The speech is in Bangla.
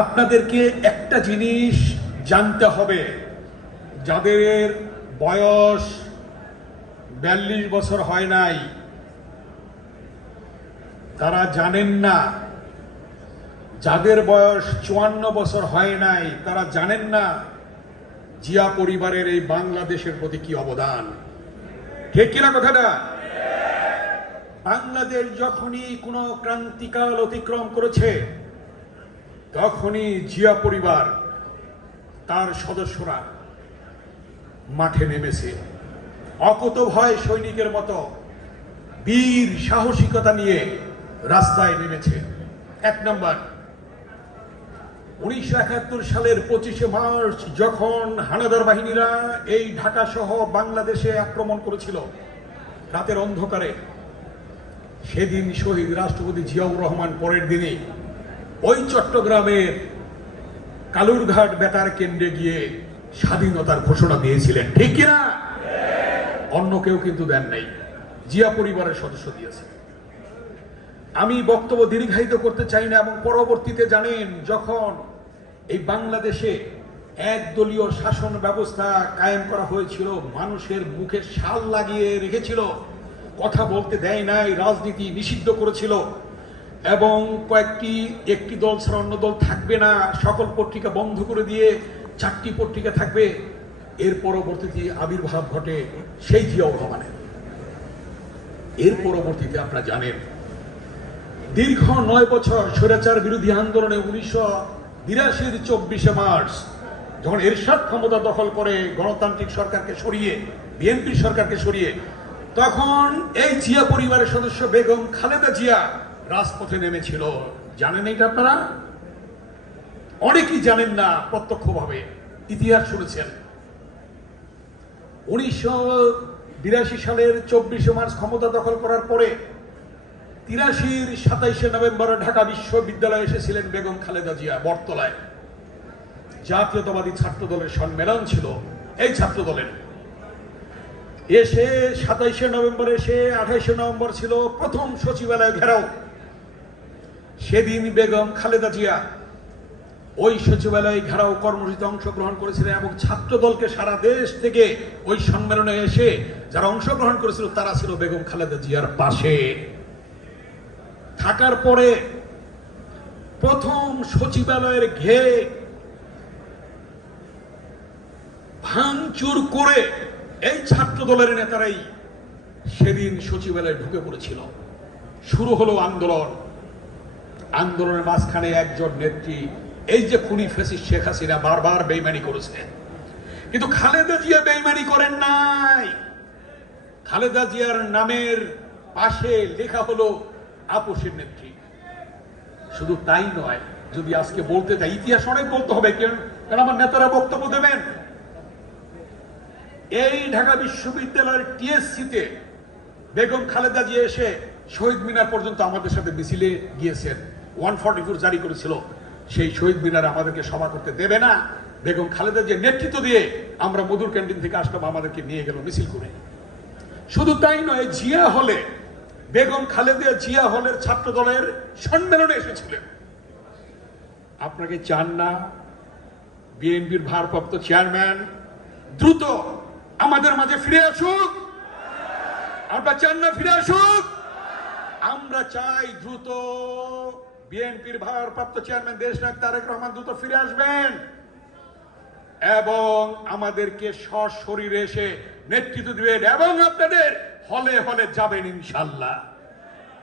আপনাদেরকে একটা জিনিস জানতে হবে, যাদের বয়স 42 বছর হয় নাই তারা জানেন না, যাদের বয়স 54 বছর হয় নাই তারা জানেন না জিয়া পরিবারের এই বাংলাদেশের প্রতি কি অবদান। ঠিক কিনা কথাটা? বাংলাদেশ যখনই কোনো ক্রান্তিকাল অতিক্রম করেছে তখনই জিয়া পরিবার তার সদস্যরা মাঠে নেমেছে অকুতভয় সৈনিকের মতো, বীর সাহসিকতা নিয়ে রাস্তায় নেমেছে। এক নম্বর, 1971 সালের 25শে মার্চ যখন হানাদার বাহিনীরা এই ঢাকা সহ বাংলাদেশে আক্রমণ করেছিল রাতের অন্ধকারে, সেদিন শহীদ রাষ্ট্রপতি জিয়াউর রহমান পরের দিনে ওই চট্টগ্রামের কালুরঘাট বেতার কেন্দ্রে গিয়ে স্বাধীনতার ঘোষণা দিয়েছিলেন। ঠিক কিনা? অন্য কেউ কিন্তু দেন নাই, জিয়া পরিবারের সদস্য দিয়েছে। আমি বক্তব্য দীর্ঘায়িত করতে চাই না, এবং পরবর্তীতে জানেন যখন এই বাংলাদেশে একদলীয় শাসন ব্যবস্থা কায়েম করা হয়েছিল, মানুষের মুখে শাল লাগিয়ে রেখেছিল, কথা বলতে দেয় নাই, রাজনীতি নিষিদ্ধ করেছিল, এবং একটি দল ছাড়া অন্য দল থাকবে না, সকল পত্রিকা বন্ধ করে দিয়ে 4টি পত্রিকা থাকবে। এর পরবর্তীতে আবির্ভাব ঘটে সেই জিয়াউর রহমানের। এর পরবর্তীতে আপনারা জানেন দীর্ঘ 9 বছর স্বৈরাচার বিরোধী আন্দোলনে 1982-র 24শে মার্চ যখন এরশাদ ক্ষমতা দখল করে গণতান্ত্রিক সরকারকে সরিয়ে বিএনপি সরকারকে সরিয়ে, তখন এই জিয়া পরিবারের সদস্য বেগম খালেদা জিয়া রাজপথে নেমেছিল। জানেন এটা আপনারা? অনেকেই জানেন না, প্রত্যক্ষভাবে ইতিহাস শুনেছেন। 1982 সালের 24শে মার্চ ক্ষমতা দখল করার পরে 83-র 27শে নভেম্বর ঢাকা বিশ্ববিদ্যালয়ে এসেছিলেন বেগম খালেদা জিয়া। বটতলায় জাতীয়তাবাদী ছাত্র দলের সম্মেলন ছিল, এই ছাত্র দলের এসে 27শে নভেম্বর এসে 28শে নভেম্বর ছিল প্রথম সচিবালয় ঘেরাও। সেদিন বেগম খালেদা জিয়া ওই সচিবালয় ঘেরাও কর্মসূচিতে অংশগ্রহণ করেছিলেন, এবং ছাত্র দলকে সারা দেশ থেকে ওই সম্মেলনে এসে যারা অংশগ্রহণ করেছিল তারা ছিল বেগম খালেদা জিয়ার পাশে থাকার পরে প্রথম সচিবালয়ের গেট ভাঙচুর করে এই ছাত্র দলের নেতারাই সেদিন সচিবালয়ে ঢুকে পড়েছিল। শুরু হলো আন্দোলন। আন্দোলনের মাঝখানে একজন নেত্রী, এই যে খুনি ফ্যাসিস্ট শেখ হাসিনা, বারবার বেইমানি করেছে, কিন্তু খালেদা জিয়া বেইমানি করেন নাই। খালেদা জিয়ার নামের পাশে লেখা হলো আপোষের নেত্রী। শুধু তাই নয়, যদি আজকে বলতে চাই, ইতিহাস অনেক বলতে হবে, কারণ আমার নেতারা বক্তব্য দেবেন। এই ঢাকা বিশ্ববিদ্যালয়ের টিএসসিতে বেগম খালেদা জিয়া এসে শহীদ মিনার পর্যন্ত আমাদের সাথে মিছিলে গিয়েছেন। 144 জারি করেছিল, সেই শহীদ মিনার আমাদেরকে সভা করতে দেবে না, বেগম খালেদা জিয়া নেতৃত্ব দিয়ে আমরা মধুর ক্যান্টিন থেকে আসলাম, আমাদেরকে নিয়ে গেল মিছিল করে। শুধু তাই নয়, জিয়া হলে বেগম খালেদা জিয়া হলের ছাত্র দলের সম্মেলনে এসেছিলেন। আপনাকে চান না বিএনপির ভারপ্রাপ্ত চেয়ারম্যান দ্রুত আমাদের মাঝে ফিরে আসুক? আপনারা চান না ফিরে আসুক? আমরা চাই দ্রুত বিএনপির ভারপ্রাপ্ত চেয়ারম্যান দেশনায়ক তারেক রহমান দ্রুত ফিরে আসবেন এবং আমাদেরকে সশরীরে এসে নেতৃত্ব দিবেন, এবং আপনাদের হলে হলে যাবেন ইনশাল্লাহ।